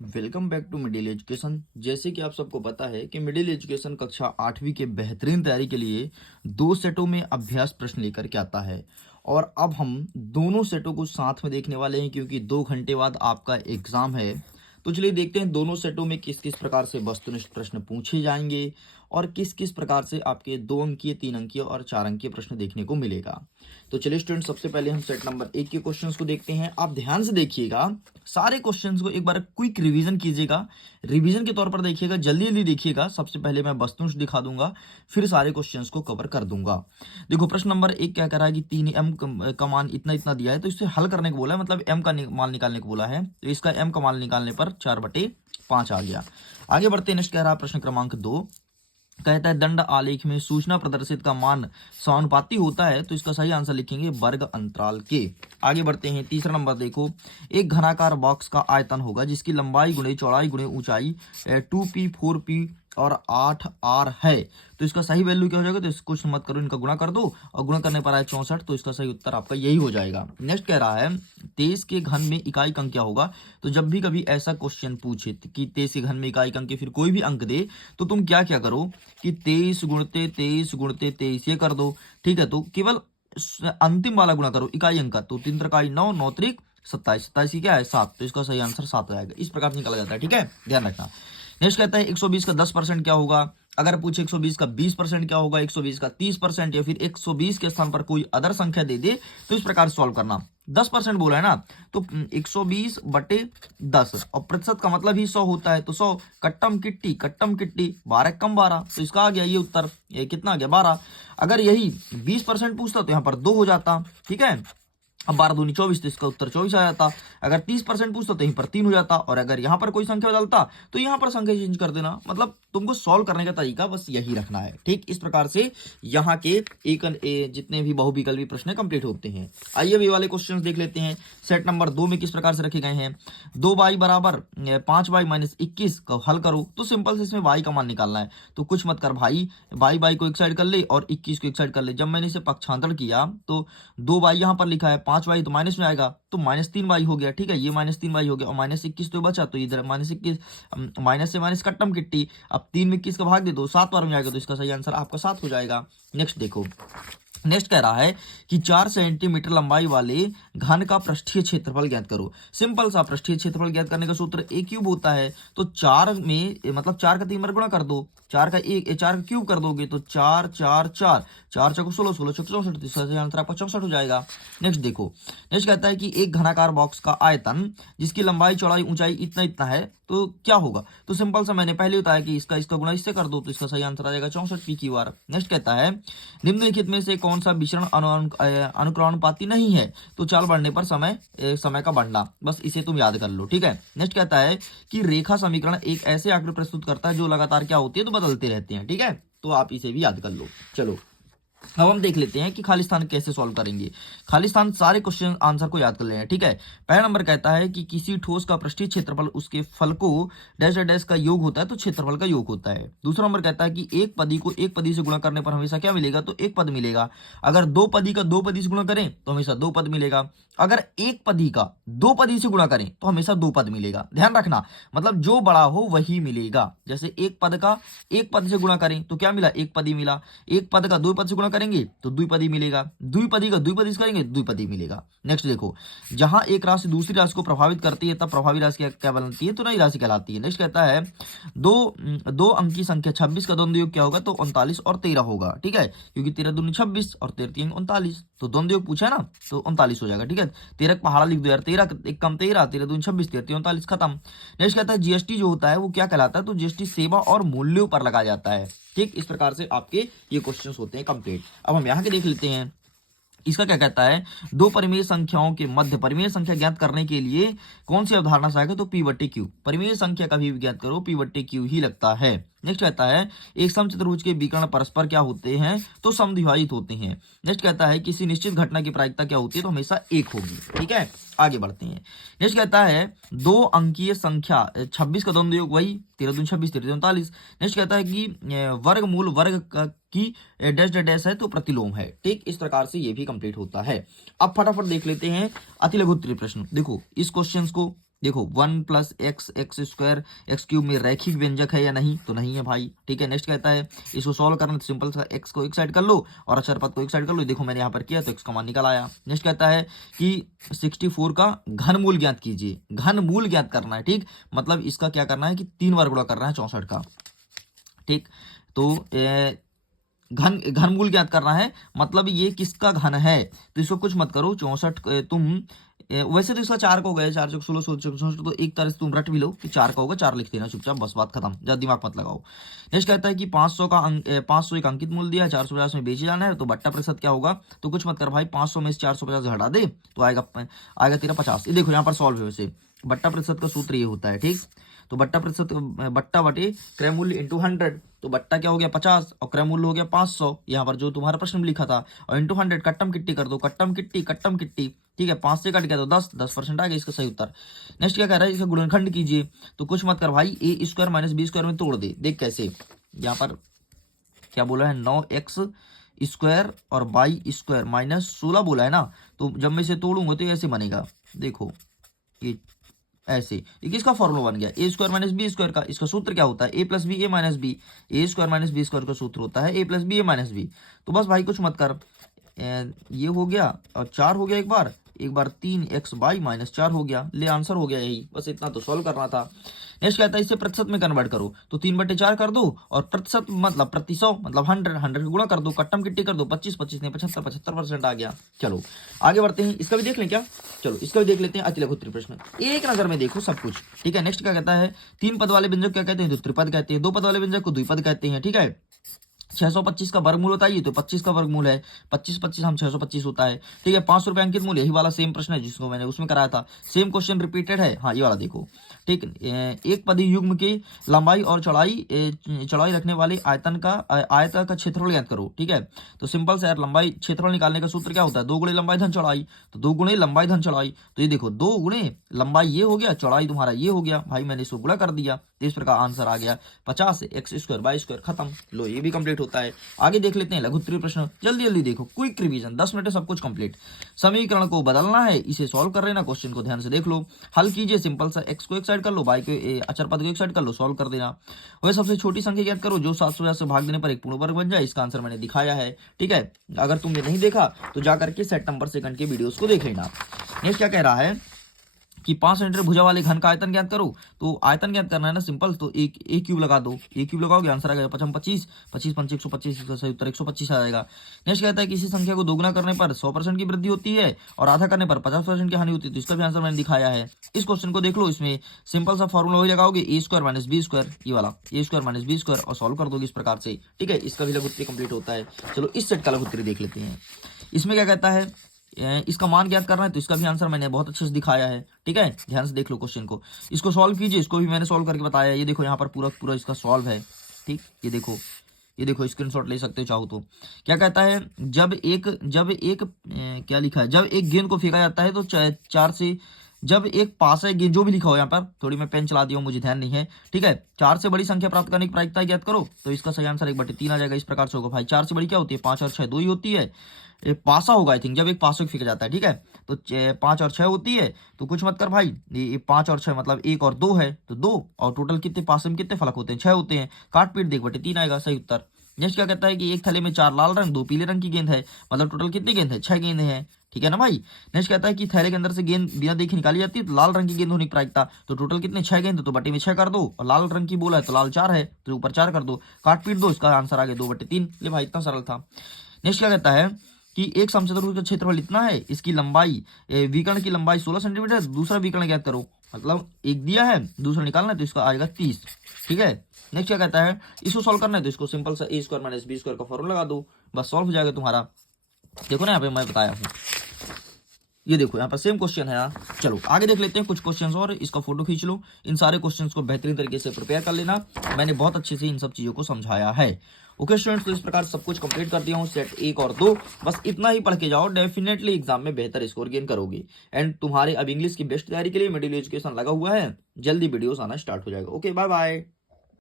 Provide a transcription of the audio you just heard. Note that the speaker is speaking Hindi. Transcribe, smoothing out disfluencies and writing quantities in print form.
Welcome back to middle education. जैसे कि आप सबको पता है कि मिडिल एजुकेशन कक्षा 8वीं के बेहतरीन तैयारी के लिए 2 सेटों में अभ्यास प्रश्न लेकर के आता है। और अब हम दोनों सेटों को साथ में देखने वाले हैं क्योंकि 2 घंटे बाद आपका एग्ज़ाम है। तो चलिए देखते हैं दोनों सेटों में किस किस प्रकार से वस्तुनिष्ठ प्रश्न पूछे जाएंगे और किस किस प्रकार से आपके 2 अंकीय, 3 अंकीय और 4 अंकीय प्रश्न देखने को मिलेगा। तो चलिए स्टूडेंट, सबसे पहले हम सेट नंबर 1 के क्वेश्चंस को देखते हैं। आप ध्यान से देखिएगा, सारे क्वेश्चंस को एक बार क्विक रिवीजन कीजिएगा। रिवीजन के तौर पर देखिएगा, जल्दी जल्दी देखिएगा। सबसे पहले मैं वस्तुनिष्ठ दिखा दूंगा, फिर सारे क्वेश्चंस को कवर कर दूंगा। देखो प्रश्न नंबर 1 क्या कह रहा है कि 3m का मान इतना इतना दिया है, तो इसे हल करने को बोला है, मतलब m का मान निकालने को बोला है। तो इसका m का मान निकालने पर 4/5 आ गया। आगे बढ़ते हैं। नेक्स्ट कह रहा है प्रश्न क्रमांक 2, कहता है दंड आलेख में सूचना प्रदर्शित का मान समानुपाती होता है, तो इसका सही आंसर लिखेंगे वर्ग अंतराल के। आगे बढ़ते हैं। तीसरा नंबर देखो, एक घनाकार बॉक्स का आयतन होगा जिसकी लंबाई गुणे चौड़ाई गुणे ऊंचाई 2p 4p और 8r है, तो इसका सही वैल्यू क्या हो जाएगा? तो इसको मत करो, इनका गुणा कर दो और गुणा करने पर आए 64, तो इसका सही उत्तर आपका यही हो जाएगा। नेक्स्ट कह रहा है 23 के घन में इकाई अंक क्या होगा? तो जब भी कभी ऐसा क्वेश्चन पूछे कि 23 के घन में इकाई अंक के फिर कोई भी अंक दे, तो तुम क्या क्या करो कि 23 गुणते 23 गुणते 23 ये कर दो। ठीक है, तो केवल अंतिम वाला गुणा करो इकाई अंक का, तो 3 त्रिकाई 9, 9 त्रिक 27, 27 की क्या है 7, तो इसका सही आंसर 7 आएगा। इस प्रकार से निकाला जाता है। ठीक है, ध्यान रखना। नेक्स्ट कहता है 120 का 10% क्या होगा? अगर पूछे 120 का 20% क्या होगा, 120 का 30% या फिर 120 के स्थान पर कोई अदर संख्या दे दे, तो इस प्रकार सॉल्व करना। 10% बोला है ना, तो 120/10 और प्रतिशत का मतलब ही 100 होता है, तो 100 कट्टम किट्टी 12 कम 12, तो इसका आ गया ये उत्तर। ये कितना आ गया 12। अगर यही 20% पूछता तो यहाँ पर 2 हो जाता। ठीक है, अब 12 दूनी 24, तो इसका उत्तर 24 आ जाता। अगर 30% पूछता तो यहीं पर 3 हो जाता, और अगर यहाँ पर कोई संख्या बदलता तो यहाँ पर संख्या चेंज कर देना। मतलब तुमको सॉल्व करने का तरीका बस यही रखना है। ठीक, इस प्रकार से यहाँ के जितने भी बहुविकल्पी प्रश्न कंप्लीट होते हैं। आइए अभी वाले क्वेश्चन देख लेते हैं। सेट नंबर 2 में किस प्रकार से रखे गए हैं? 2y बराबर 5y - 21 को हल करो। तो सिंपल से इसमें y का मान निकालना है, तो कुछ मत कर भाई, y को एक साइड कर ले और 21 को एक साइड कर ले। जब मैंने इसे पक्षांतर किया तो 2y यहाँ पर लिखा है, 5y तो माइनस में आएगा, तो -3y हो गया। ठीक है, ये -3y हो गया और -21 तो बचा, तो इधर -21 माइनस से माइनस कट्टम किट्टी। अब 3 में 21 का भाग दे दो, 7 बार में जाएगा, तो इसका सही आंसर आपका 7 हो जाएगा। नेक्स्ट देखो, नेक्स्ट कह रहा है कि 4 सेंटीमीटर लंबाई वाले घन का पृष्ठीय क्षेत्रफल ज्ञात करो। सिंपल सा, पृष्ठीय क्षेत्रफल ज्ञात करने का सूत्र a क्यूब होता है, तो 4 में मतलब 4 का 3 बार गुणा कर दो, 4 का क्यूब कर दोगे तो 4 4 4 4 चौको 16, 16 चौको 64, तो इसका आंसर आपका 64 हो जाएगा। नेक्स्ट देखो, नेक्स्ट कहता है कि एक घनाकार बॉक्स का आयतन जिसकी लंबाई चौड़ाई ऊंचाई इतना इतना है, तो क्या होगा? तो सिंपल सा, मैंने पहले बताया कि इसका गुणा इससे कर दो, तो इसका सही आंसर आ जाएगा 64 की बार। नेक्स्ट कहता है निम्नलिखित में से कौन सा विचरण अनुक्रमानुपाती नहीं है? तो चाल बढ़ने पर समय का बढ़ना, बस इसे तुम याद कर लो। ठीक है, नेक्स्ट कहता है कि रेखा समीकरण एक ऐसे आकृति प्रस्तुत करता है जो लगातार क्या होती है, तो बदलते रहते हैं। ठीक है, तो आप इसे भी याद कर लो। चलो अब हम देख लेते हैं कि खाली स्थान कैसे सॉल्व करेंगे। खाली स्थान सारे क्वेश्चन आंसर को याद कर लेना। ठीक है, पहला नंबर कहता है कि किसी ठोस का पृष्ठीय क्षेत्रफल उसके फलकों डैश डैश का योग होता है, तो क्षेत्रफल का योग होता है। दूसरा नंबर कहता है कि एक पदी को एक पदी से गुणा करने पर हमेशा क्या मिलेगा? तो एक पद मिलेगा। अगर दो पदी का दो पदी से गुणा करें तो हमेशा दो पद मिलेगा। अगर एक पदी का दो पदी से गुणा करें तो हमेशा दो पद मिलेगा। ध्यान रखना, मतलब जो बड़ा हो वही मिलेगा। जैसे एक पद का एक पद से गुणा करें तो क्या मिला? एक पदी मिला। एक पद का दो पद से गुणा करेंगे तो द्विपदी मिलेगा। द्विपदी का द्विपदी से करेंगे द्विपदी मिलेगा। नेक्स्ट देखो, जहां एक राशि दूसरी राशि को प्रभावित करती है तब प्रभावी राशि क्या बनती है? तो नई राशि कहलाती है। नेक्स्ट कहता है दो अंकी संख्या 26 का द्वंद्व योग क्या होगा? तो 39 और 13 होगा। ठीक है, क्योंकि 13 दूनी 26 और 13 तीन 39, तो द्वंद्व योग पूछा है ना, तो 39 हो जाएगा। ठीक है, 13 पहाड़ा लिख दो यार, 13 एक कम 13, 13 दूनी 26, 13 39 खत्म। नेक्स्ट कहता है जीएसटी जो होता है वो क्या कहलाता है? तो जीएसटी सेवा और मूल्यों पर लगाया जाता है। ठीक, इस प्रकार से आपके ये क्वेश्चंस होते हैं कंप्लीट। अब हम यहाँ के देख लेते हैं। इसका क्या कहता है? दो परिमेय संख्याओं के मध्य परिमेय संख्या ज्ञात करने के लिए कौन सी अवधारणा सहायक है? तो p/q। परिमेय संख्या का भी ज्ञात करो, p/q ही लगता है। नेक्स्ट कहता है एक समचतुर्भुज के विकर्ण परस्पर क्या होते हैं? तो समद्विभाजित होते हैं। नेक्स्ट कहता है किसी निश्चित घटना की प्रायिकता क्या होती है? तो हमेशा एक होगी। ठीक है, आगे बढ़ते हैं। नेक्स्ट कहता है दो अंकीय संख्या 26 का द्वंद्व योग वही 13 दूनी 26, 13 39। नेक्स्ट कहता है कि वर्गमूल वर्ग की डैश डैश है तो प्रतिलोम है। ठीक, इस प्रकार से ये भी कंप्लीट होता है। अब फटाफट देख लेते हैं अति लघु उत्तरीय प्रश्न। देखो इस क्वेश्चंस को देखो 1 plus x x square x cube में रैखिक व्यंजक है या नहीं, तो नहीं है भाई। ठीक है, नेक्स्ट कहता है इसको सॉल्व करना, तो सिंपल सा एक्स को एक साइड कर लो और अक्षर पद को एक साइड कर लो। देखो मैंने यहाँ पर किया तो एक्स का मान निकल आया। नेक्स्ट कहता है कि 64 का घनमूल ज्ञात कीजिए। घनमूल ज्ञात करना है, ठीक, मतलब इसका क्या करना है कि 3 बार गुणा करना है 64 का। ठीक, तो घनमूल ज्ञात करना है, मतलब ये किसका घन है, तो इसको कुछ मत करो 64 तुम वैसे तो इसका 4 का हो गया, 4 चौक 16 64, तो एक तरह से तुम रट भी लो कि 4 का होगा, 4 लिख देना चुपचाप, बस बात खत्म, ज्यादा दिमाग मत लगाओ। नेक्स्ट कहता है कि 500 का 500 एक अंकित मूल्य दिया, 450 में बेचे जाना है, तो बट्टा प्रतिशत क्या होगा, तो कुछ मत कर भाई, 500 में से 450 हटा दे तो आएगा तेरा 50। ये देखो यहाँ पर सॉल्व है, वैसे बट्टा प्रतिशत का सूत्र ये होता है। ठीक, तो बट्टा प्रतिशत बट्टा बटे क्रय मूल्य इंटू 100, तो बट्टा क्या हो गया 50 और क्रय मूल्य हो गया 500, यहाँ पर जो तुम्हारा प्रश्न में लिखा था, और इंटू 100 कट्टम किट्टी कर दो, कट्टम किट्टी। ठीक है, 5 से कट गया तो 10% आ गया इसका सही उत्तर। नेक्स्ट क्या कह रहा है, इसका गुणनखंड कीजिए, तो कुछ मत कर भाई, ए स्क्वायर माइनस बी स्क्वायर में तोड़ दे। देख कैसे, यहाँ पर क्या बोला है 9x स्क्वायर और बाई स्क्वायर माइनस 16 बोला है ना, तो जब मैं इसे तोड़ूंगा तो ऐसे बनेगा। देखो ये ऐसे, ये किसका फॉर्मूला बन गया, ए स्क्वायर माइनस बी स्क्वायर का। इसका सूत्र क्या होता है, ए प्लस बी ए माइनस बी, ए स्क्वायर माइनस बी स्क्वायर का सूत्र होता है ए प्लस बी ए माइनस बी। तो बस भाई कुछ मत कर, ये हो गया और 4 हो गया, एक बार 3x बाई माइनस 4 हो गया, ले आंसर हो गया यही, बस इतना तो सॉल्व करना था। नेक्स्ट कहता है इसे प्रतिशत में कन्वर्ट करो, तो 3/4 कर दो और प्रतिशत मतलब प्रति 100 मतलब 100 गुणा कर दो, कट्टम किट्टी कर दो, 25 ने 75% आ गया। चलो आगे बढ़ते हैं, इसका भी देख लें क्या, चलो इसका भी देख लेते हैं। अति लघुत्तरी प्रश्न, एक नजर में देखो सब कुछ। ठीक है, नेक्स्ट क्या कहता है, 3 पद वाले व्यंजक क्या कहते हैं, तो त्रिपद कहते हैं, 2 पद वाले व्यंजक को द्विपद कहते हैं। ठीक है, 625 का वर्गमूल होता है ये, तो 25 का वर्गमूल है, 25 हम 625 होता है। ठीक है, 500 रुपए अंकित मूल्य, यही वाला सेम प्रश्न है जिसको मैंने उसमें कराया था, सेम क्वेश्चन रिपीटेड है। हाँ ये वाला देखो। ठीक, एक पदी युग्म की लंबाई और चौड़ाई रखने वाले आयत का क्षेत्रफल ज्ञात करो। ठीक है, तो सिंपल से यार लंबाई क्षेत्रफल निकालने का सूत्र क्या होता है, 2 गुणे लंबाई धन चौड़ाई, तो 2 गुणे लंबाई धन चौड़ाई, तो ये देखो 2 गुणे लंबाई ये हो गया, चौड़ाई तुम्हारा ये हो गया, भाई मैंने इसको गुणा कर दिया, तो इस प्रकार आंसर आ गया 50 एक्स स्क्वायर बाई स्क्वायर, खत्म। लो ये भी कंप्लीट होता है। आगे देख लेते हैं लघुत्तरी प्रश्न, जल्दी जल्दी देखो, क्विक रिवीजन, 10 मिनट सब कुछ कंप्लीट। समीकरण को बदलना है, इसे सॉल्व कर लेना, क्वेश्चन को ध्यान से देख लो, हल कीजिए, सिंपल सा एक्स को एक साइड कर लो, बाई के अचर पद को एक साइड कर लो, सॉल्व कर देना। वह सबसे छोटी संख्या ज्ञात करो जो 750 से भाग देने पर एक पूर्ण वर्ग बन जाए, इसका आंसर मैंने दिखाया है। ठीक है, अगर तुमने नहीं देखा तो जाकर के सेट नंबर सेकंड के वीडियोस को देख लेना। नेक्स्ट क्या कह रहा है कि 5 सेंटीमीटर भुजा वाले घन का आयतन ज्ञात करो, तो आयतन ज्ञात करना है ना सिंपल, तो एक क्यूब लगा दो, एक क्यूब लगाओगे आंसर आ गया 25 25 पंच 125, इसका सही उत्तर 125 आ जाएगा। नेक्स्ट कहता है किसी संख्या को दोगुना करने पर 100% की वृद्धि होती है और आधा करने पर 50% की हानि होती है, तो इसका भी आंसर मैंने दिखाया है। इस क्वेश्चन को देख लो, इसमें सिंपल सा फॉर्मूला वही लगाओगे, ए स्क्वायर माइनस बी स्क्वायर, ये वाला ए स्क्वायर माइनस बी स्क्वायर, और सॉल्व कर दोगे इस प्रकार से। ठीक है, इसका भी लघुत्तरी कंप्लीट होता है। चलो इस सेट का लघुत्तरी देख लेते हैं। इसमें क्या कहता है, इसका मान ज्ञात करना है, तो इसका भी आंसर मैंने बहुत अच्छे से दिखाया है। ठीक है, ध्यान से देख लो क्वेश्चन को, इसको सॉल्व कीजिए, इसको भी मैंने सॉल्व करके बताया। ये देखो यहाँ पर पूरा इसका सॉल्व है। ठीक, ये देखो स्क्रीनशॉट ले सकते हो चाहो तो। क्या कहता है, जब एक क्या लिखा है, जब एक गेंद को फेंका जाता है तो 4 से, जब एक पास है गेंद, जो भी लिखा हो यहाँ पर, थोड़ी मैं पेन चला दिया हूँ, मुझे ध्यान नहीं है। ठीक है, 4 से बड़ी संख्या प्राप्त करने की प्रायिकता ज्ञात करो, तो इसका सही आंसर 1/3 आ जाएगा। इस प्रकार से होगा भाई, 4 से बड़ी क्या होती है, 5 और 6 2 ही होती है। एक पासा होगा आई थिंक, जब एक पासों फेंका जाता है। ठीक है, तो 5 और 6 होती है, तो कुछ मत कर भाई, ये 5 और 6 मतलब 1 और 2 है, तो 2 और टोटल कितने पासे में कितने फलक होते हैं, 6 होते हैं, काट पीट देख 1/3 आएगा सही उत्तर। नेक्स्ट क्या कहता है कि एक थैले में 4 लाल रंग 2 पीले रंग की गेंद है, मतलब टोटल कितनी गेंद है, 6 गेंद है। ठीक है ना भाई। नेक्स्ट कहता है कि थैले के अंदर से गेंद बिना देखे निकाली जाती है, तो लाल रंग की गेंद होने की प्रायिकता, तो टोटल कितने 6 गेंद, तो बटे में 6 कर दो, और लाल रंग की बोला है तो लाल 4 है, तो ऊपर 4 कर दो, काट पीट दो, इसका आंसर आ गया 2/3। ले भाई इतना सरल था। नेक्स्ट क्या कहता है कि एक समचतुर्भुज का क्षेत्रफल इतना है, इसकी लंबाई विकर्ण की लंबाई 16 सेंटीमीटर, दूसरा विकर्ण ज्ञात करो, मतलब एक दिया है दूसरा निकालना है, तो इसका आएगा 30। ठीक है, नेक्स्ट क्या कहता है, इसको सॉल्व करना है, तो इसको सिंपल सा ए स्क्वायर माइनस बी स्क्वायर का फॉर्मूला लगा दो, बस सॉल्व हो जाएगा तुम्हारा। देखो ना यहाँ पे मैं बताया हूँ, ये देखो यहाँ पर सेम क्वेश्चन है यार। चलो आगे देख लेते हैं कुछ क्वेश्चंस और, इसका फोटो खींच लो, इन सारे क्वेश्चंस को बेहतरीन तरीके से प्रिपेयर कर लेना, मैंने बहुत अच्छे से इन सब चीजों को समझाया है। ओके स्टूडेंट्स, तो इस प्रकार सब कुछ कंप्लीट कर दिया हूँ, सेट 1 और 2, बस इतना ही पढ़ के जाओ, डेफिनेटली एग्जाम में बेहतर स्कोर गेन करोगे। एंड तुम्हारे अब इंग्लिश की बेस्ट तैयारी के लिए मिडिल एजुकेशन लगा हुआ है, जल्दी वीडियोस आना स्टार्ट हो जाएगा। Okay bye bye.